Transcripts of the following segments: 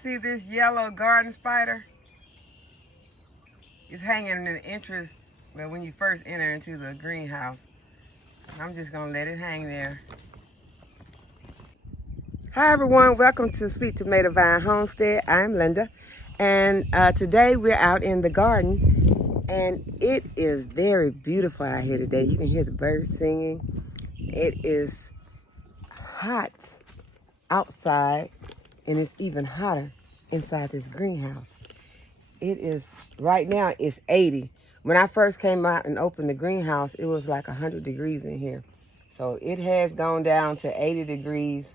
see this yellow garden spider? It's hanging in the entrance, but when you first enter into the greenhouse. I'm just gonna let it hang there. Hi everyone, welcome to Sweet Tomato Vine Homestead. I'm Linda, and today we're out in the garden, and it is very beautiful out here today. You can hear the birds singing. It is hot outside, and it's even hotter inside this greenhouse. It is, right now it's 80. When I first came out and opened the greenhouse, it was like 100 degrees in here. So it has gone down to 80 degrees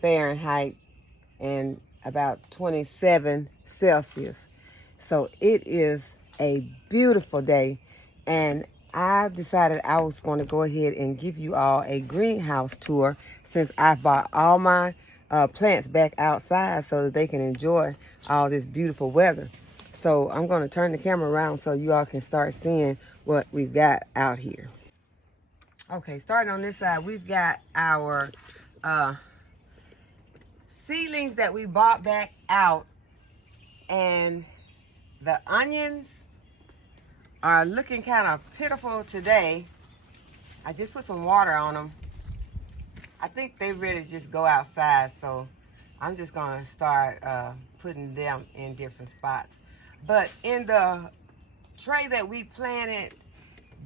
Fahrenheit and about 27 Celsius. So it is a beautiful day, and I decided I was going to go ahead and give you all a greenhouse tour since I bought all my plants back outside so that they can enjoy all this beautiful weather. So I'm going to turn the camera around so you all can start seeing what we've got out here. Okay, starting on this side, we've got our seedlings that we bought back out, and the onions are looking kind of pitiful today. I just put some water on them. I think they're ready to just go outside, so I'm just going to start putting them in different spots. But in the tray that we planted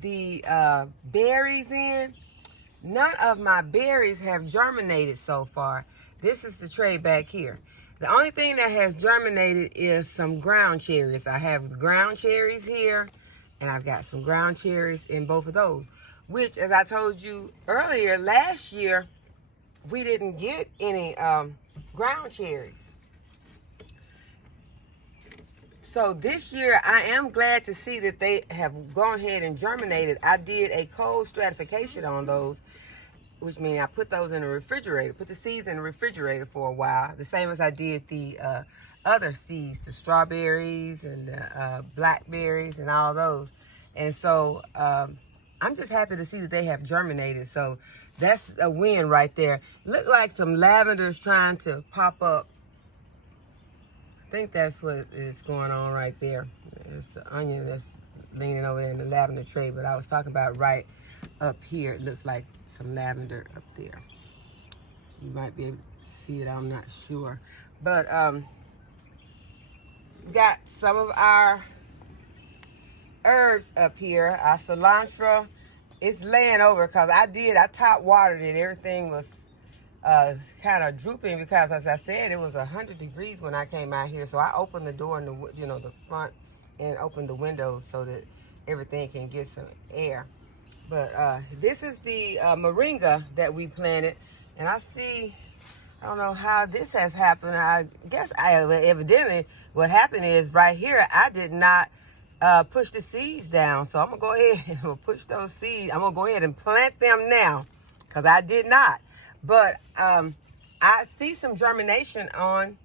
the berries in, none of my berries have germinated so far. This is the tray back here. The only thing that has germinated is some ground cherries. I have ground cherries here, and I've got some ground cherries in both of those, which, as I told you earlier, last year we didn't get any ground cherries. So this year I am glad to see that they have gone ahead and germinated. I did a cold stratification on those, which means I put those in the refrigerator, put the seeds in the refrigerator for a while, the same as I did the other seeds, the strawberries and the blackberries and all those. And so I'm just happy to see that they have germinated. So that's a win right there. Look like some lavender's trying to pop up. I think that's what is going on right there. It's the onion that's leaning over there in the lavender tray, but I was talking about right up here. It looks like some lavender up there. You might be able to see it, I'm not sure. But we got some of our herbs up here. Our cilantro, it's laying over because I top watered it. Everything was kind of drooping because, as I said, it was 100 degrees when I came out here. So I opened the door in the front, and opened the windows so that everything can get some air. But this is the moringa that we planted, and I don't know how this has happened. I guess evidently what happened is right here I did not push the seeds down. So I'm gonna go ahead and push those seeds. I'm gonna go ahead and plant them now because I did not. But I see some germination on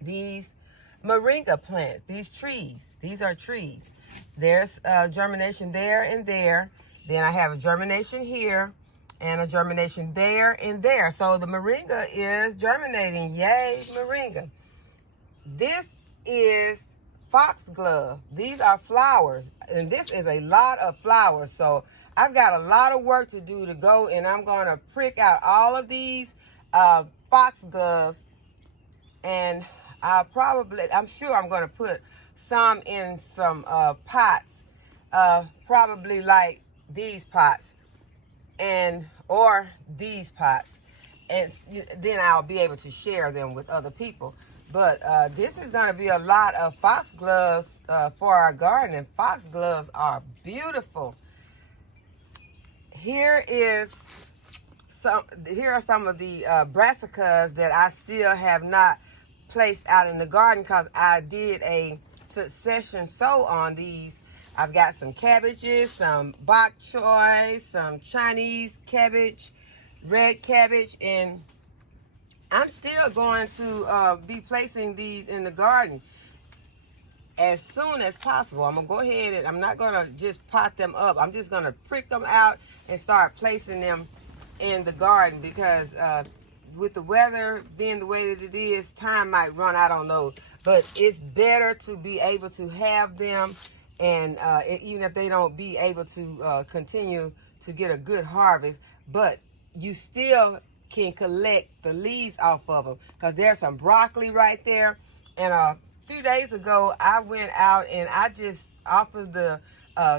these moringa plants, these trees. These are trees. There's germination there and there. Then I have a germination here and a germination there and there. So the moringa is germinating. Yay, moringa. This is foxglove. These are flowers, and this is a lot of flowers. So I've got a lot of work to do to go, and I'm going to prick out all of these foxgloves, and I'm sure I'm going to put some in some pots, probably like these pots or these pots, and then I'll be able to share them with other people. But this is going to be a lot of foxgloves for our garden, and foxgloves are beautiful. Here are some of the brassicas that I still have not placed out in the garden because I did a succession sow on these. I've got some cabbages, some bok choy, some Chinese cabbage, red cabbage, and I'm still going to be placing these in the garden as soon as possible. I'm going to go ahead and I'm not going to just pot them up. I'm just going to prick them out and start placing them in the garden because with the weather being the way that it is, time might run out on those. But it's better to be able to have them, and even if they don't be able to continue to get a good harvest, but you still can collect the leaves off of them, because there's some broccoli right there. And a few days ago, I went out and I just, off of the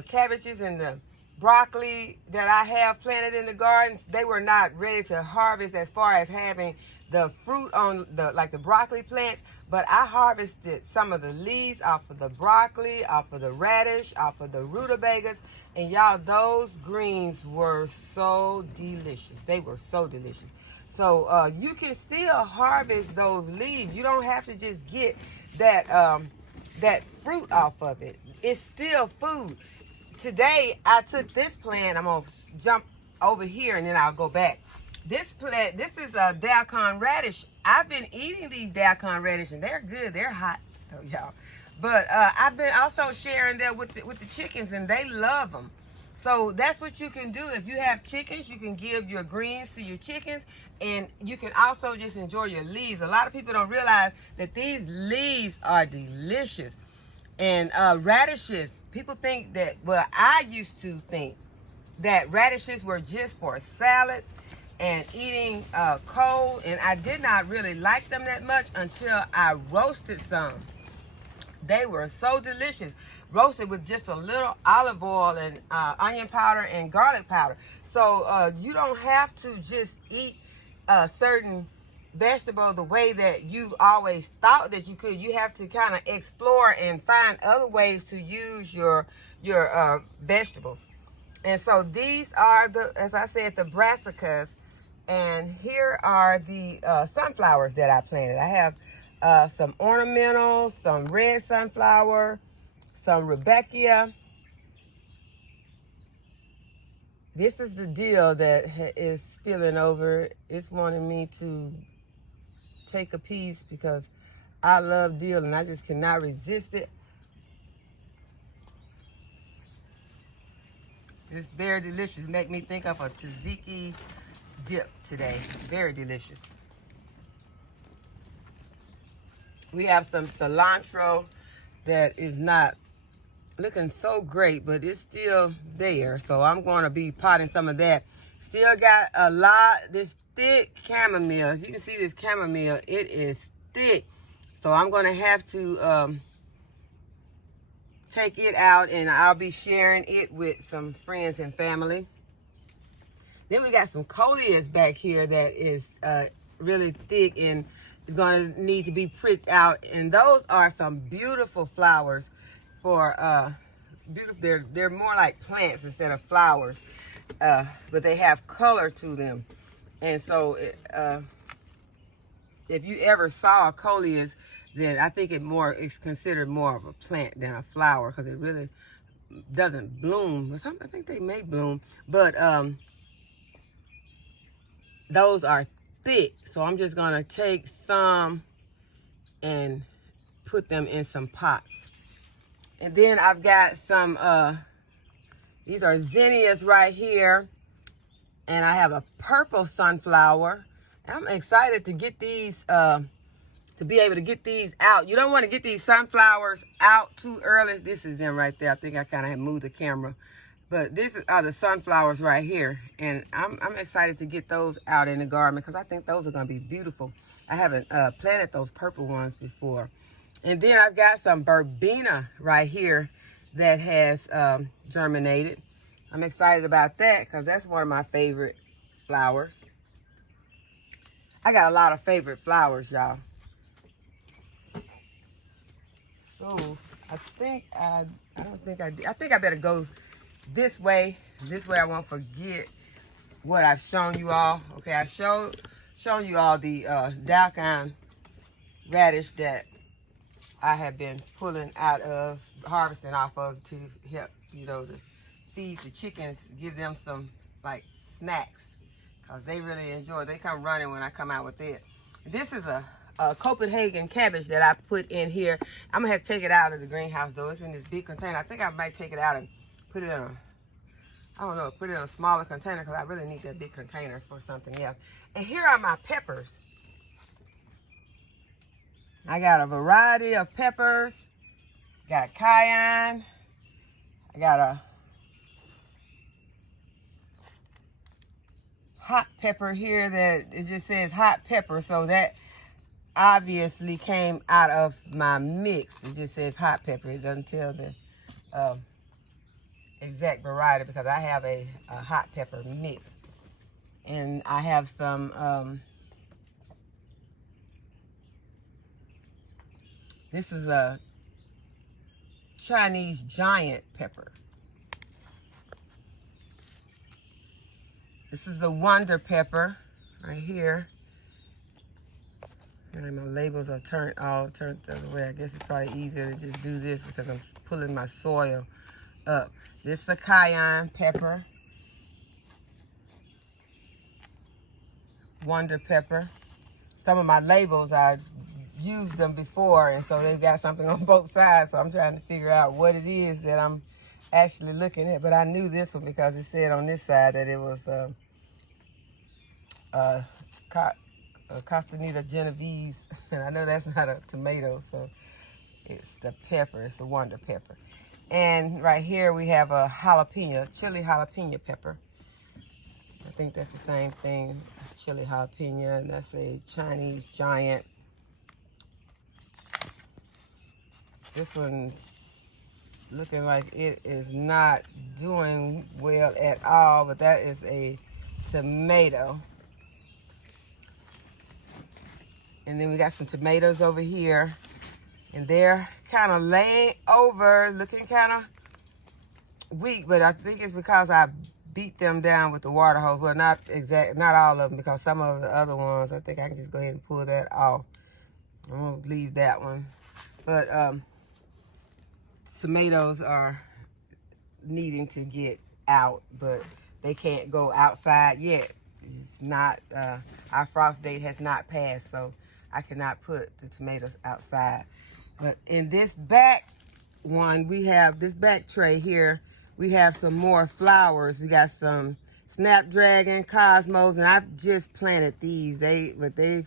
cabbages and the broccoli that I have planted in the garden, they were not ready to harvest as far as having the fruit on the broccoli plants, but I harvested some of the leaves off of the broccoli, off of the radish, off of the rutabagas, and y'all, those greens were so delicious. They were so delicious. So you can still harvest those leaves. You don't have to just get that that fruit off of it. It's still food. Today I took this plant. I'm gonna jump over here and then I'll go back. This plant, this is a daikon radish. I've been eating these daikon radish and they're good. They're hot though, y'all. But I've been also sharing that with the chickens, and they love them. So that's what you can do. If you have chickens, you can give your greens to your chickens, and you can also just enjoy your leaves. A lot of people don't realize that these leaves are delicious. And radishes, people think that, well, I used to think that radishes were just for salads and eating cold, and I did not really like them that much until I roasted some. They were so delicious, roasted with just a little olive oil and onion powder and garlic powder. So you don't have to just eat a certain vegetable the way that you've always thought that you could. You have to kind of explore and find other ways to use your vegetables. And so these are the, as I said, the brassicas, and here are the sunflowers that I planted. I have some ornamental, some red sunflower, some Rebecca. This is the deal that is spilling over. It's wanting me to take a piece because I love dill and I just cannot resist it. It's very delicious. Make me think of a tzatziki dip today. Very delicious. We have some cilantro that is not looking so great, but it's still there. So I'm going to be potting some of that. Still got a lot, this thick chamomile. If you can see this chamomile, it is thick. So I'm going to have to take it out, and I'll be sharing it with some friends and family. Then we got some coleus back here that is really thick and is going to need to be pricked out. And those are some beautiful flowers for beautiful. They're more like plants instead of flowers, but they have color to them. And so if you ever saw a coleus, then I think it's considered more of a plant than a flower, because it really doesn't bloom. I think they may bloom, but those are thick. So I'm just gonna take some and put them in some pots. And then I've got some, these are zinnias right here. And I have a purple sunflower. I'm excited to get these, to be able to get these out. You don't want to get these sunflowers out too early. This is them right there. I think I kind of have moved the camera. But these are the sunflowers right here. And I'm excited to get those out in the garden because I think those are going to be beautiful. I haven't planted those purple ones before. And then I've got some verbena right here that has germinated. I'm excited about that because that's one of my favorite flowers. I got a lot of favorite flowers, y'all. So I think I don't think I did. I think I better go this way. This way I won't forget what I've shown you all. Okay, I've shown you all the daikon radish that I have been pulling out of, harvesting off of to help, you know, to feed the chickens, give them some like snacks, because they really enjoy it. They come running when I come out with it. This is a Copenhagen cabbage that I put in here. I'm gonna have to take it out of the greenhouse though. It's in this big container. I think I might take it out and put it in I don't know, put it in a smaller container because I really need that big container for something else. And here are my peppers. I got a variety of peppers. Got cayenne. I got a hot pepper here that it just says hot pepper. So that obviously came out of my mix. It just says hot pepper. It doesn't tell the exact variety because I have a hot pepper mix. And I have some, this is a Chinese giant pepper. This is the wonder pepper right here. And my labels are turned the other way. I guess it's probably easier to just do this because I'm pulling my soil up. This is a cayenne pepper. Wonder pepper. Some of my labels, I used them before, and so they've got something on both sides. So I'm trying to figure out what it is that I'm actually looking at. But I knew this one because it said on this side that it was Costanita Genovese, and I know that's not a tomato, so it's the pepper. It's the wonder pepper. And right here we have a jalapeno, chili jalapeno pepper. I think that's the same thing, chili jalapeno, and that's a Chinese giant. This one's looking like it is not doing well at all, but that is a tomato. And then we got some tomatoes over here, and they're kind of laying over, looking kind of weak, but I think it's because I beat them down with the water hose. Well, not all of them, because some of the other ones, I think I can just go ahead and pull that off. I'm gonna leave that one. But tomatoes are needing to get out, but they can't go outside yet. It's not, our frost date has not passed, so I cannot put the tomatoes outside. But in this back one, we have this back tray here. We have some more flowers. We got some snapdragon, cosmos, and I've just planted these. They've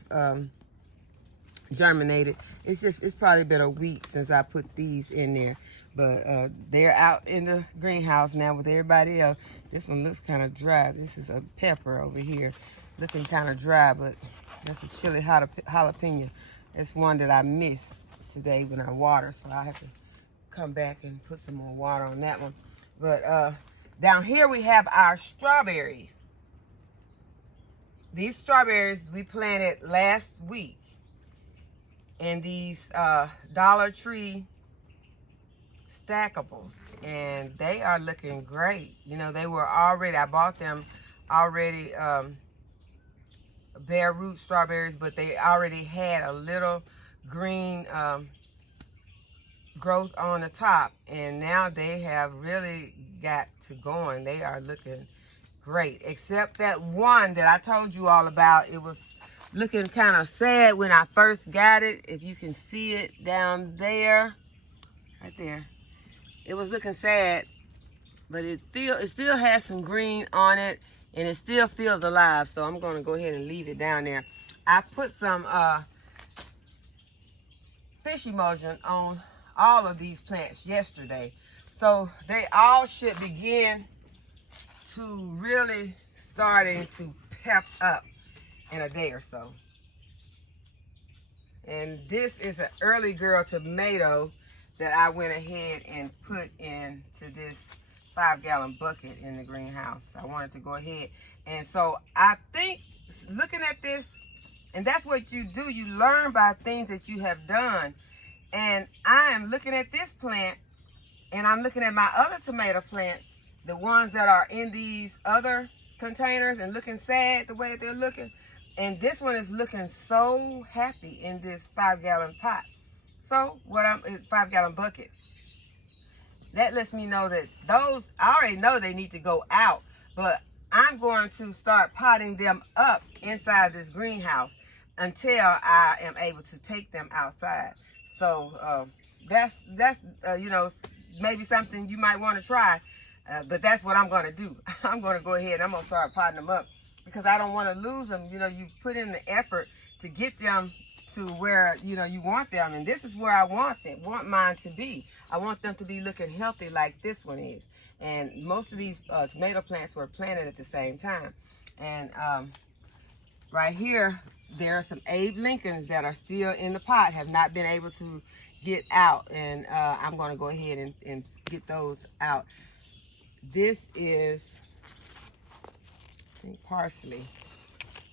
germinated. It's probably been a week since I put these in there. But they're out in the greenhouse now with everybody else. This one looks kind of dry. This is a pepper over here, looking kind of dry, but that's a chili jalapeno. It's one that I missed today when I water, so I have to come back and put some more water on that one. But down here we have our strawberries. These strawberries we planted last week in these Dollar Tree stackables, and they are looking great. You know, they were already, I bought them already bare root strawberries, but they already had a little green growth on the top, and now they have really got to going. They are looking great, except that one that I told you all about. It was looking kind of sad when I first got it. If you can see it down there, right there, it was looking sad, but it still has some green on it, and it still feels alive. So I'm going to go ahead and leave it down there. I put some fish emulsion on all of these plants yesterday, so they all should begin to really starting to pep up in a day or so. And this is an early girl tomato that I went ahead and put into this 5-gallon bucket in the greenhouse. I wanted to go ahead, and so I think looking at this, and that's what you do, you learn by things that you have done. And I am looking at this plant, and I'm looking at my other tomato plants, the ones that are in these other containers and looking sad the way they're looking. And this one is looking so happy in this 5-gallon pot. So 5-gallon bucket. That lets me know that those, I already know they need to go out, but I'm going to start potting them up inside this greenhouse until I am able to take them outside. So that's you know, maybe something you might want to try. But that's what I'm going to do. I'm going to go ahead and I'm going to start potting them up because I don't want to lose them. You know, you put in the effort to get them to where, you know, you want them. And this is where I want mine to be. I want them to be looking healthy like this one is. And most of these tomato plants were planted at the same time. And right here, there are some Abe Lincolns that are still in the pot, have not been able to get out. And I'm going to go ahead and get those out. This is, I think, parsley.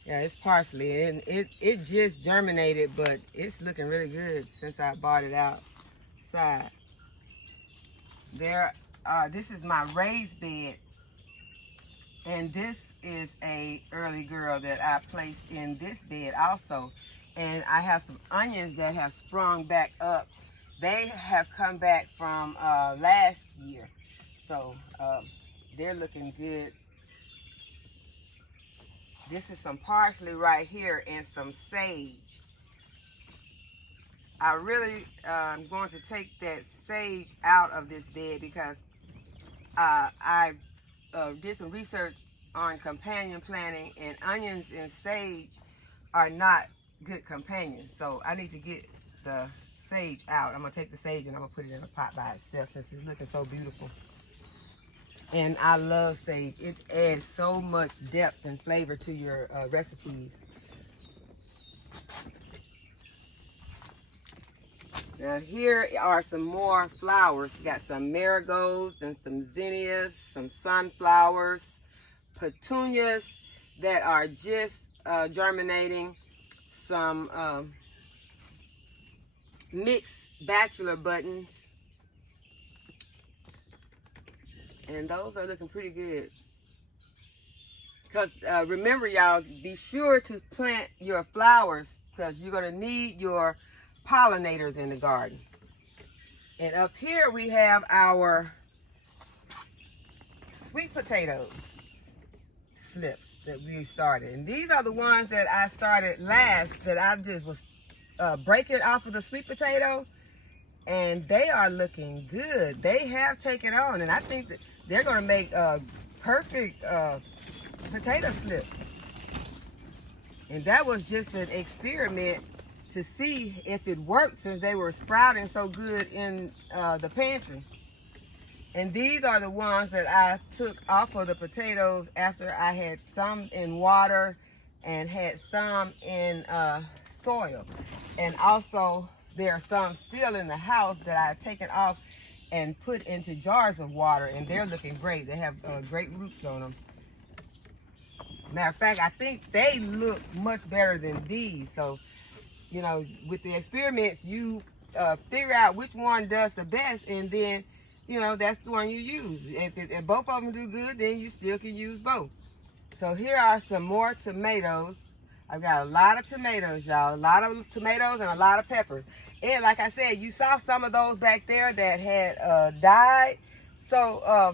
Yeah, it's parsley, and it just germinated, but it's looking really good since I bought it outside. This is my raised bed, and this is a early girl that I placed in this bed also. And I have some onions that have sprung back up. They have come back from last year. So they're looking good. This is some parsley right here and some sage. I really am going to take that sage out of this bed because I did some research on companion planting, and onions and sage are not good companions. So I need to get the sage out. I'm going to take the sage and I'm going to put it in a pot by itself since it's looking so beautiful. And I love sage. It adds so much depth and flavor to your recipes. Now here are some more flowers. Got some marigolds and some zinnias, some sunflowers, petunias that are just germinating, some mixed bachelor buttons. And those are looking pretty good. Because remember, y'all, be sure to plant your flowers because you're going to need your pollinators in the garden. And up here we have our sweet potato slips that we started. And these are the ones that I started last that I just was breaking off of the sweet potato. And they are looking good. They have taken on. And I think that they're going to make perfect potato slips. And that was just an experiment to see if it worked since they were sprouting so good in the pantry. And these are the ones that I took off of the potatoes after I had some in water and had some in soil. And also there are some still in the house that I have taken off and put into jars of water, and they're looking great. They have great roots on them. Matter of fact, I think they look much better than these. So, you know, with the experiments, you figure out which one does the best, and then, you know, that's the one you use. If both of them do good, then you still can use both. So here are some more tomatoes. I've got a lot of tomatoes, y'all. A lot of tomatoes and a lot of peppers. And like I said, you saw some of those back there that had died. So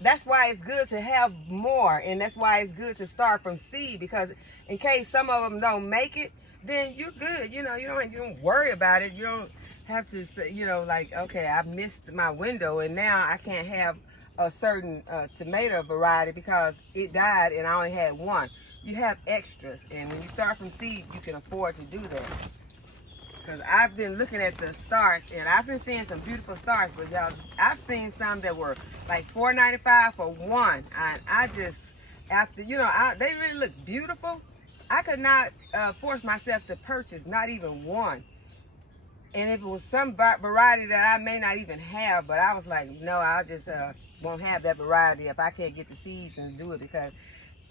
that's why it's good to have more. And that's why it's good to start from seed, because in case some of them don't make it, then you're good. You know, you don't worry about it. You don't have to say, you know, like, okay, I missed my window and now I can't have a certain tomato variety because it died and I only had one. You have extras. And when you start from seed, you can afford to do that. Because I've been looking at the starts, and I've been seeing some beautiful starts, but y'all, I've seen some that were like $4.95 for one. And I just, after, you know, they really look beautiful. I could not force myself to purchase not even one. And if it was some variety that I may not even have, but I was like, no, I just won't have that variety if I can't get the seeds and do it, because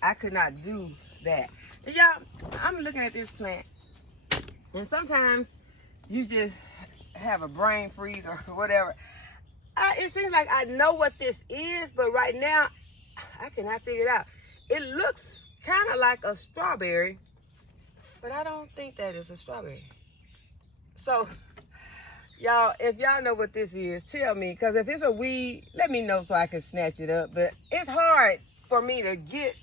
I could not do that. And y'all, I'm looking at this plant, and sometimes you just have a brain freeze or whatever. It seems like I know what this is, but right now, I cannot figure it out. It looks kind of like a strawberry, but I don't think that is a strawberry. So, y'all, if y'all know what this is, tell me. Because if it's a weed, let me know so I can snatch it up. But it's hard for me to get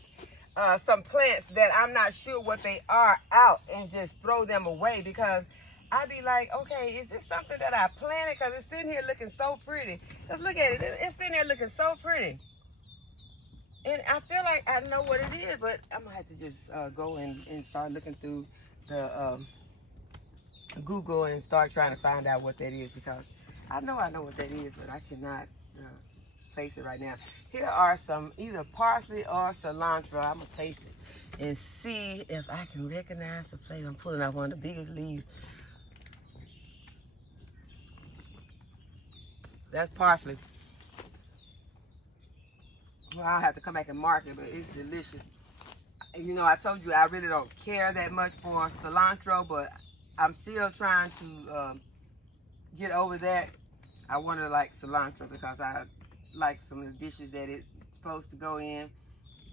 some plants that I'm not sure what they are out and just throw them away, because I be like, okay, is this something that I planted? Because it's sitting here looking so pretty. Just look at it. It's sitting there looking so pretty. And I feel like I know what it is, but I'm going to have to just go and start looking through the Google and start trying to find out what that is, because I know what that is, but I cannot place it right now. Here are some either parsley or cilantro. I'm going to taste it and see if I can recognize the flavor. I'm pulling out one of the biggest leaves. That's parsley. Well, I'll have to come back and mark it, but it's delicious. You know, I told you I really don't care that much for cilantro, but I'm still trying to get over that. I want to like cilantro because I like some of the dishes that it's supposed to go in.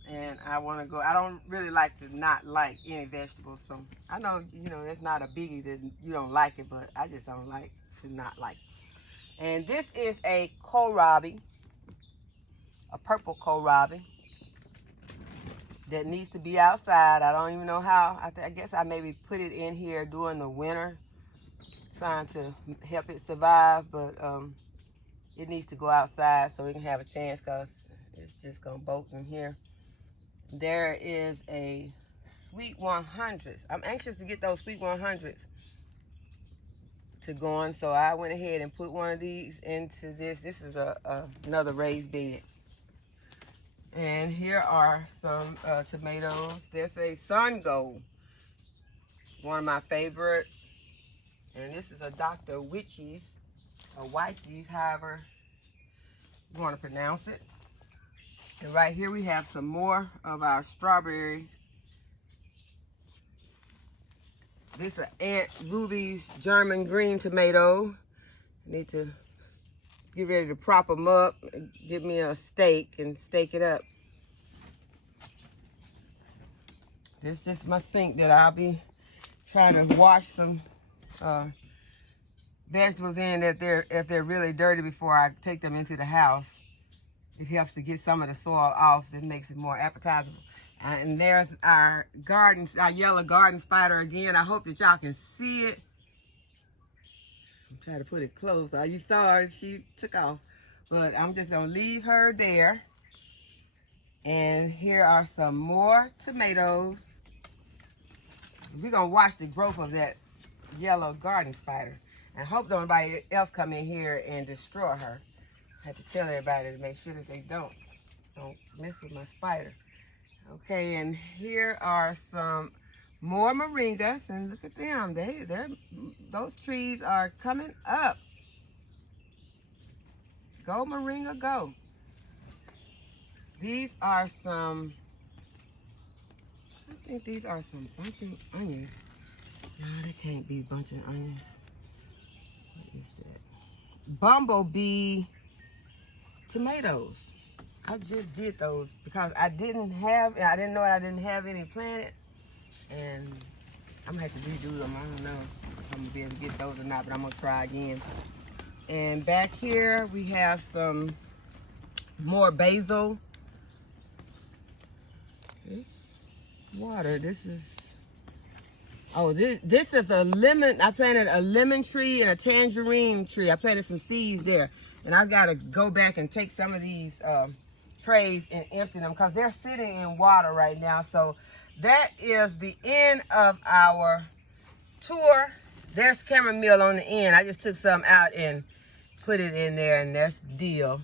And I want to go, I don't really like to not like any vegetables. So I know, you know, it's not a biggie that you don't like it, but I just don't like to not like it. And this is a kohlrabi, a purple kohlrabi that needs to be outside. I don't even know how. I guess I maybe put it in here during the winter, trying to help it survive, but it needs to go outside so we can have a chance, because it's just gonna bolt in here. There is a sweet 100s. I'm anxious to get those sweet 100s to going, so I went ahead and put one of these into this. This is another raised bed. And here are some tomatoes. There's a sun gold, one of my favorites. And this is a Dr. Witchie's, or Whitey's, however you want to pronounce it. And right here we have some more of our strawberries. This is Aunt Ruby's German green tomato. Need to get ready to prop them up, get me a steak and steak it up. This is just my sink that I'll be trying to wash some vegetables in if they're really dirty before I take them into the house. It helps to get some of the soil off. It makes it more appetizable. And there's our yellow garden spider again. I hope that y'all can see it. I'm trying to put it close. You saw her, she took off. But I'm just gonna leave her there. And here are some more tomatoes. We're gonna watch the growth of that yellow garden spider. And hope nobody else come in here and destroy her. I have to tell everybody to make sure that they don't mess with my spider. Okay, and here are some more moringas, and look at them. Those trees are coming up. Go moringa, go. These are some, I think these are some bunching onions. No, they can't be bunching onions. What is that? Bumblebee tomatoes. I just did those because I didn't know I didn't have any planted, and I'm gonna have to redo them. I don't know if I'm gonna be able to get those or not, but I'm gonna try again. And back here we have some more basil. Water. This is is a lemon. I planted a lemon tree and a tangerine tree. I planted some seeds there, and I've got to go back and take some of these trays and empty them because they're sitting in water right now. So that is the end of our tour. There's chamomile on the end. I just took some out and put it in there, and that's the deal.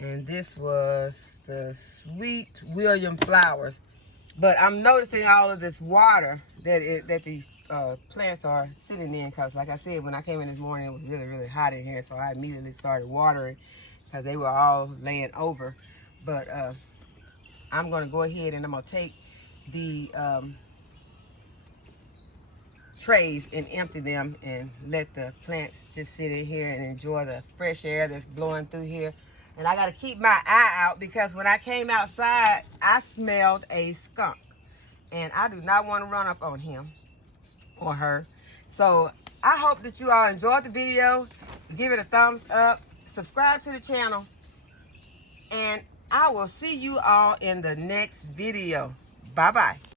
And this was the sweet William flowers. But I'm noticing all of this water that these plants are sitting in, because like I said, when I came in this morning, it was really, really hot in here. So I immediately started watering because they were all laying over. But I'm going to go ahead and I'm going to take the trays and empty them and let the plants just sit in here and enjoy the fresh air that's blowing through here. And I got to keep my eye out because when I came outside, I smelled a skunk. And I do not want to run up on him or her. So I hope that you all enjoyed the video. Give it a thumbs up. Subscribe to the channel. And I will see you all in the next video. Bye-bye.